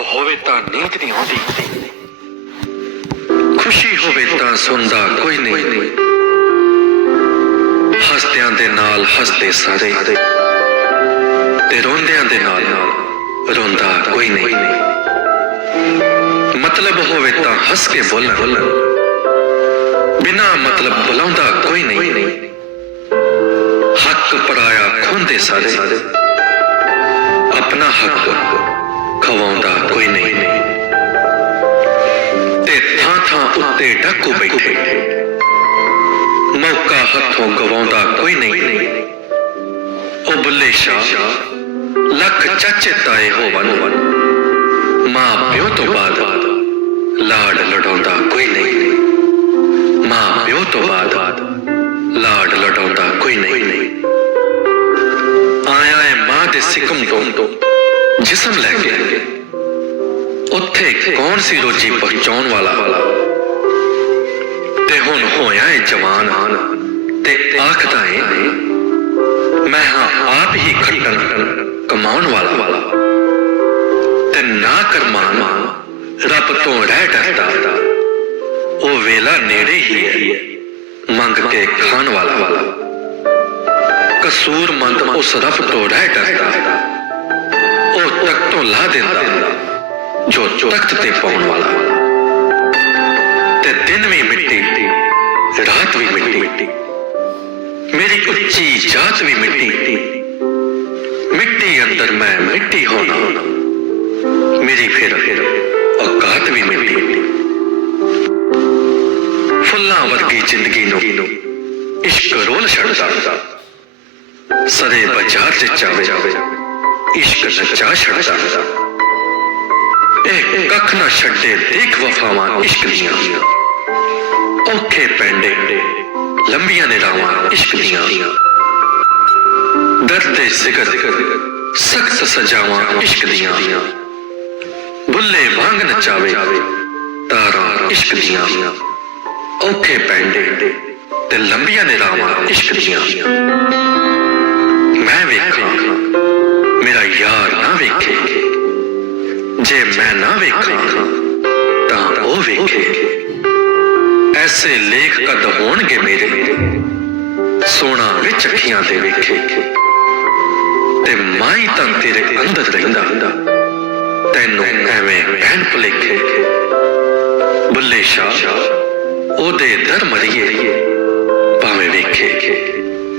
ਹੋਵੇ ਤਾਂ ਨੀਂਦ ਨਹੀਂ ਆਉਂਦੀ। ਖੁਸ਼ੀ ਹੋਵੇ ਤਾਂ ਸੁਣਦਾ ਕੋਈ ਨਹੀਂ। ਹੱਸਦਿਆਂ ਦੇ ਨਾਲ ਹੱਸਦੇ ਸਾਰੇ। ਤੇ ਰੋਂਦਿਆਂ ਦੇ ਨਾਲ ਰੋਂਦਾ ਕੋਈ ਨਹੀਂ। ਮਤਲਬ ਹੋਵੇ ਤਾਂ ਹੱਸ ਕੇ ਬੋਲਣ। ਬਿਨਾ ਮਤਲਬ ਬੁਲਾਉਂਦਾ ਕੋਈ ਨਹੀਂ। ਹੱਕ ਪਰਾਇਆ ਖੁੰਦੇ ਸਾਰੇ। ਆਪਣਾ ਹੱਕ ਖਵਾਉਂਦਾ ਕੋਈ ਨਹੀਂ ਤੇ ਥਾਂ ਥਾਂ ਉੱਤੇ ਡਾਕੂ ਬੈਠੇ ਮੌਕਾ ਹੱਥੋਂ ਗਵਾਉਂਦਾ ਕੋਈ ਨਹੀਂ ਉਹ ਬੁੱਲੇ ਸ਼ਾਹ ਲੱਖ ਚਾਚੇ ਤਾਏ ਹੋਵਨ ਮਾਂ ਪਿਓ ਤੋਂ ਬਾਅਦ ਲਾੜ ਲਡਾਉਂਦਾ ਕੋਈ ਨਹੀਂ ਮਾਂ ਪਿਓ ਤੋਂ ਬਾਅਦ ਲਾੜ ਲਡਾਉਂਦਾ ਕੋਈ ਨਹੀਂ ਆਇਆ ਹੈ ਮਾਂ ਦੇ ਸਿਕਮ ਤੋਂ ਜਿਸਮ ਲੈ ਕੇ ਉੱਥੇ ਕੌਣ ਸੀ ਰੋਜੀ ਪਹੁੰਚਾਉਣ ਵਾਲਾ? ਤੇ ਹੁਣ ਹੋਇਆ ਏ ਜਵਾਨ। ਤੇ ਆਖਦਾ ਏ, ਮੈਂ ਹਾਂ ਆਪ ਹੀ ਖੱਟਣ ਕਮਾਉਣ ਵਾਲਾ। ਤੇ ਨਾ ਕਰਮਾਨ ਰੱਬ ਤੋਂ ਰਹਿ ਡਰਦਾ। ਉਹ ਵੇਲਾ ਨੇੜੇ ਹੀ ਹੈ ਮੰਗ ਕੇ ਖਾਣ ਵਾਲਾ। ਕਸੂਰਮੰਦ ਉਸ ਰੱਬ ਤੋਂ ਰਹਿ ਡਰਦਾ। ਉਹ ਤਖਤ ਤੋਂ ਲਾ ਦਿੰਦਾ। ਜੋ ਤਖਤ ਤੇ ਪਾਉਣ ਵਾਲਾ ਤੇ ਦਿਨ ਵੀ ਮਿੱਟੀ ਰਾਤ ਵੀ ਮਿੱਟੀ ਮੇਰੀ ਉੱਚੀ ਜਾਤ ਵੀ ਮਿੱਟੀ ਮਿੱਟੀ ਅੰਦਰ ਮੈਂ ਮਿੱਟੀ ਹੋਣਾ ਮੇਰੀ ਫਿਰ ਔਕਾਤ ਵੀ ਮਿੱਟੀ ਫੁੱਲਾਂ ਵਰਗੀ ਜ਼ਿੰਦਗੀ ਨੂੰ ਇਸ਼ਕ ਰੋਲ ਛੱਡਦਾ ਸਦੇ ਬਾਜ਼ਾਰ ਚ ਜਾਵੇ ਇਸ਼ਕ ਨਚਾ ਛੱਡਦਾ ਇਹ ਕੱਖ ਨਾ ਛੱਡੇ ਦੇਖ ਵਫਾਵਾਂ ਇਸ਼ਕ ਦੀਆਂ ਔਖੇ ਪੈਂਡੇ ਲੰਬੀਆਂ ਨੇ ਰਾਵਾਂ ਇਸ਼ਕ ਦੀਆਂ ਦਰਦ ਦੇ ਜ਼ਿਕਰ ਸਖਤ ਸਜਾਵਾਂ ਇਸ਼ਕ ਦੀਆਂ ਬੁੱਲੇ ਵਾਂਗ ਨਚਾਵੇ ਤਾਰਾਂ ਇਸ਼ਕ ਦੀਆਂ ਔਖੇ ਪੈਂਡੇ ਤੇ ਲੰਬੀਆਂ ਨੇ ਰਾਵਾਂ ਇਸ਼ਕ ਦੀਆਂ ਮੈਂ ਵੇਖਾਂ ਮੇਰਾ ਯਾਰ ਨਾ ਵੇਖੇ ਜੇ ਮੈਂ ਨਾ ਵੇਖਾਂ ਤਾਂ ਉਹ ਵੇਖੇ ਐਸੇ ਲੇਖ ਕਦ ਹੋਣਗੇ ਮੇਰੇ ਸੋਨਾ ਵਿੱਚ ਅੱਖੀਆਂ ਦੇ ਵੇਖੇ ਤੇ ਮਾਈ ਤਾਂ ਤੇਰੇ ਅੰਦਰ ਰਹਿੰਦਾ ਤੈਨੂੰ ਐਵੇਂ ਭੈਣ ਭਲੇਖੇ ਬੱਲੇ ਸ਼ਾਹ ਉਹਦੇ ਦਰ ਮਰੀਏ ਭਾਵੇਂ ਵੇਖੇ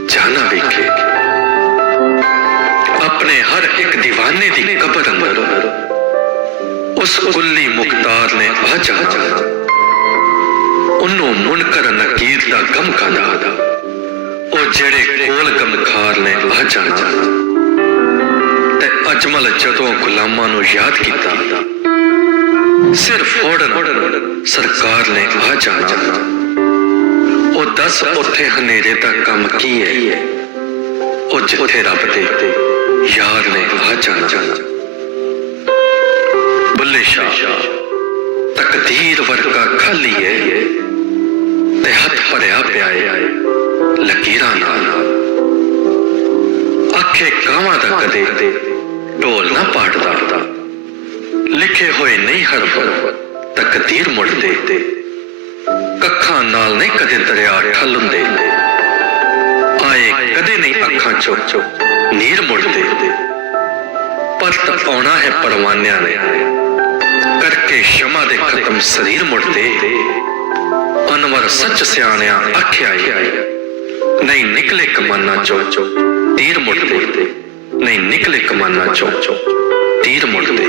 ਜਾਣਾ ਵੇਖੇ अपने हर एक दीवाने की कबर अंदर ਉਸ ਕੁੱਲੀ ਮੁਖਤਾਰ ਨੇ ਆ ਉਹਨੂੰ ਮੁਨਕਰ ਨਕੀਰ ਦਾ ਗਮ ਖਾਦਾ ਉਹ ਜਿਹੜੇ ਕੋਲ ਗਮਖਾਰ ਨੇ ਆ ਤੇ ਅਜਮਲ ਜਦੋਂ ਗੁਲਾਮਾਂ ਨੂੰ ਯਾਦ ਕੀਤਾ, ਸਿਰ ਫੋੜਨ ਸਰਕਾਰ ਨੇ ਆ ਉਹ ਦੱਸ ਉੱਥੇ ਹਨੇਰੇ ਦਾ ਕੰਮ ਕੀ ਹੈ? ਉਹ ਜਿੱਥੇ ਰੱਬ ਦੇ ਯਾਰ ਨੇ ਆ ਜਾਣਾ। ਬੁੱਲੇ ਸ਼ਾਹ, ਤਕਦੀਰ ਵਰਗਾ ਖਾਲੀ ਹੈ ਤੇ ਹੱਥ ਭਰਿਆ ਪਿਆ ਹੈ ਲਕੀਰਾਂ ਨਾਲ। ਅੱਖੇ ਕਾਵਾਂ ਦਾ ਕਦੇ ਢੋਲ ਨਾ ਪਾੜਦਾ, ਲਿਖੇ ਹੋਏ ਨਹੀਂ ਹਰਫ ਤਕਦੀਰ ਮੁੜਦੇ। ਕੱਖਾਂ ਨਾਲ ਨਹੀਂ ਕਦੇ ਦਰਿਆ ਠੱਲ ਹੁੰਦੇ। ਆਏ ਕਦੇ ਨਹੀਂ ਅੱਖਾਂ ਚੋਂ ਨੀਰ ਮੁੜਦੇ। ਪਰ ਤਪਾਉਣਾ ਹੈ ਪਰਵਾਨਿਆਂ ਨੇ। ਕਰਕੇ ਸ਼ਮਾ ਦੇ ਖਤਮ ਸਰੀਰ ਮੁੜਦੇ ਅਨਵਰ ਸੱਚ ਸਿਆਣਿਆ ਆਖਿਆ ਨਹੀਂ ਨਿਕਲੇ ਕਮਾਨਾ ਚੋਂ। ਤੀਰ ਮੁੜਦੇ ਨਹੀਂ ਨਿਕਲੇ ਕਮਾਨਾ ਚੋਂ। ਤੀਰ ਮੁੜਦੇ